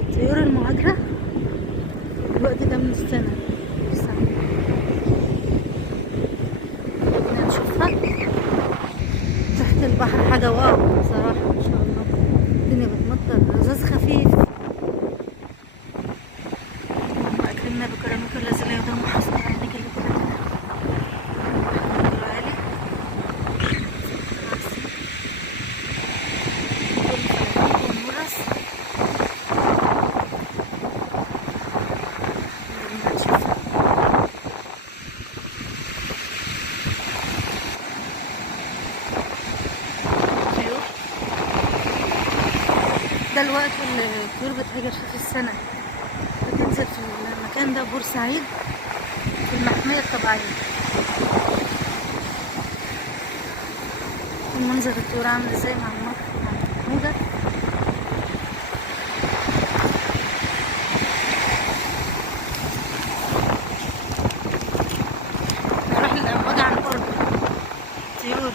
الطيور المهاجرة في الوقت ده من السنة بدنا نشوفها تحت البحر. حاجة واو بصراحة ما شاء الله. الدنيا بتمطر، رذاذ خفيف. اللهم أكرمنا بكرمك الذي لا يضام حسن عينك اللي كلنا. ده الوقت اللي الطيور بتهاجر فيه في السنة، بتنزل في المكان ده بورسعيد في المحمية الطبيعية. المنظر الطيور عامل ازاي مع الموجة. نروح للأمواج عن قرب. طيور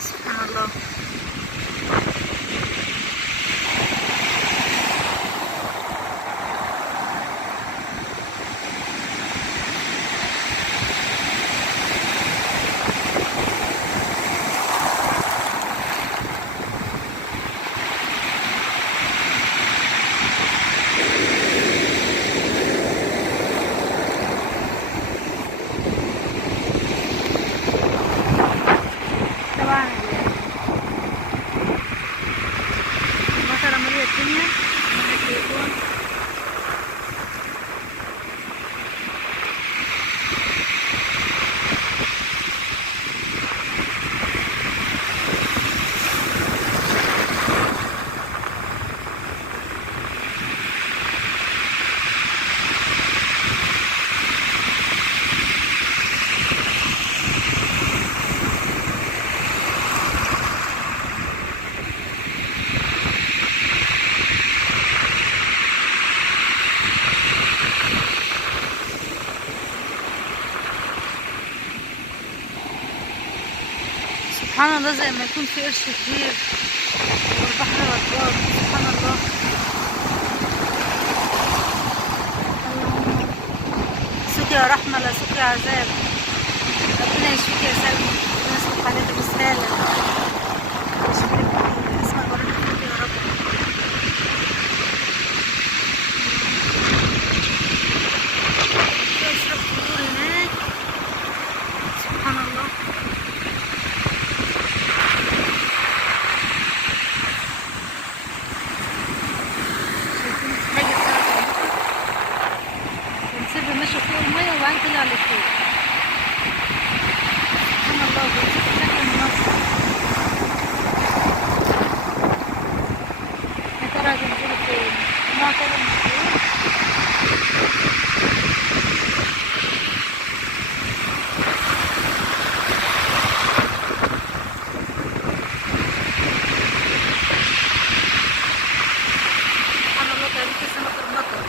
سبحان الله. طبعا المطر مالية الدنيا من التليفون. سبحان الله، زي ما يكون في قرش كبير والبحر غدار. سبحان الله. اللهم سوق يا رحمة لا سوق يا عذاب. ربنا يشفيك يا سلمى، ربنا يصلح عليك بالسهالة. يشفيك اسمع بركة يا رب. يشرب طيور هناك. سبحان الله. بنسيبه ماشي فوق المية وبعدين طلع لفوق. سبحان الله. بنشوف شكل المنظر. يا ترى هتنزلوا فين؟ نوع كده من الطيور. سبحان الله. تاريخ سمك المطر.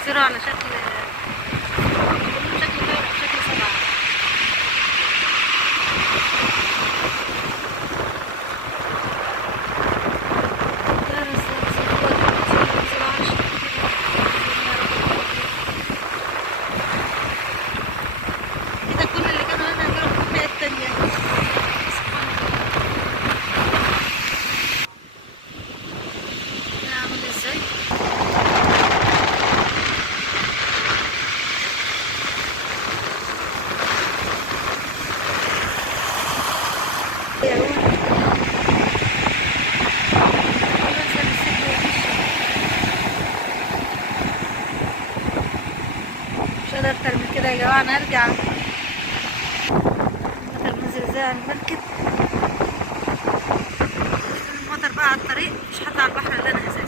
بتصيروا على شكل طير أو شكل سبعة. كده كل اللي كانوا هنا هيجروا في الناحية التانية. سبحان الله. عامل ازاي؟ مش قادرة اكتر من كده يا جماعة. انا هرجع. المطر نزل ازاي على المركب. المطر بقى على الطريق، مش حتى على البحر اللي انا هسافر.